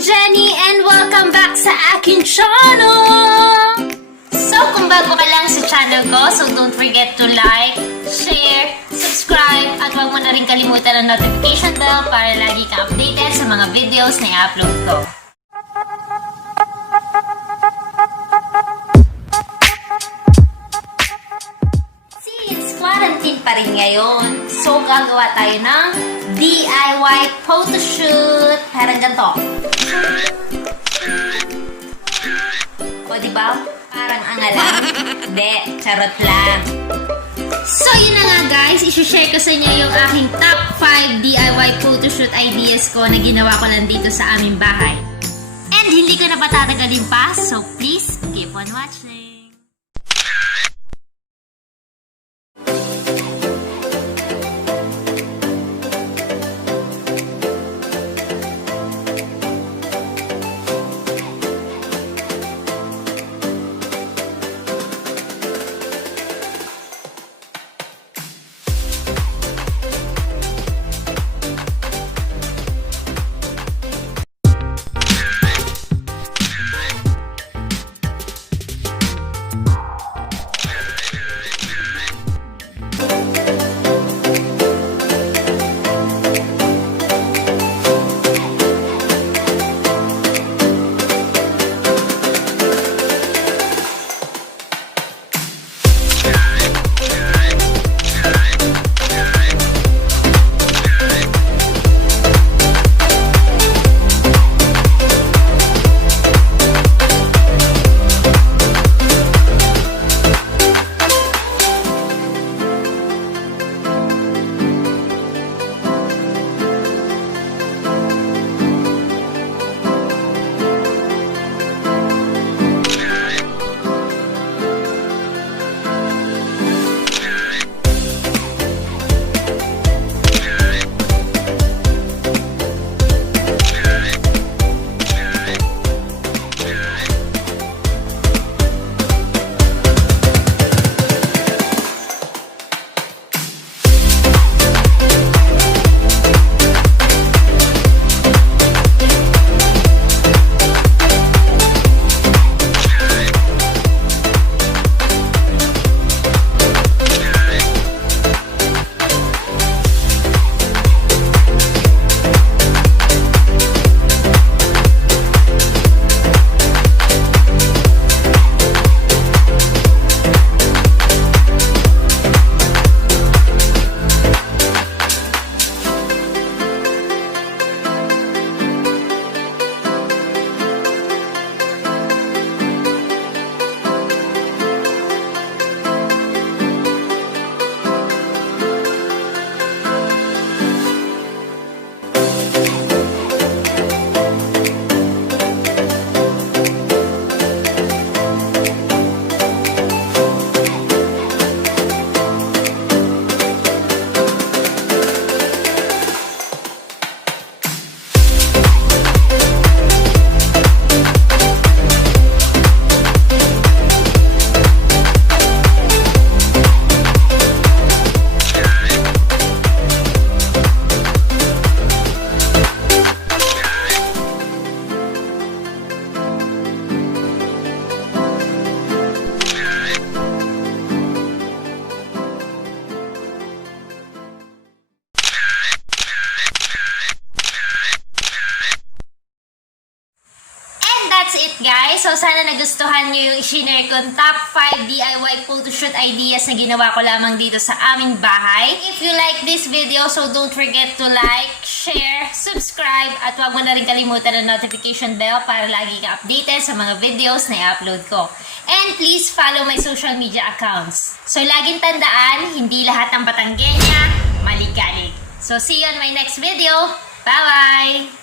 Jennie and welcome back sa aking channel! So, kung bago ka lang sa channel ko, so don't forget to like, share, subscribe, at huwag mo na rin kalimutan ang notification bell para lagi ka updated sa mga videos na i-upload ko. Since quarantine pa rin ngayon, so gagawa tayo ng DIY photoshoot. Parang ganito. O, diba? Parang angalan. Hindi, charot lang. So, yun na nga guys. I-share ko sa inyo yung aking top 5 DIY photoshoot ideas ko na ginawa ko lang dito sa aming bahay. And hindi ko na patatagalin pa, so please keep on watching. That's it guys. So sana nagustuhan nyo yung i-share kong top 5 DIY photoshoot ideas na ginawa ko lamang dito sa aming bahay. If you like this video, so don't forget to like, share, subscribe, at huwag mo na rin kalimutan ang notification bell para lagi ka updated sa mga videos na i-upload ko. And please follow my social media accounts. So laging tandaan, hindi lahat ng Batanggenya maligalig. So see you on my next video. Bye-bye!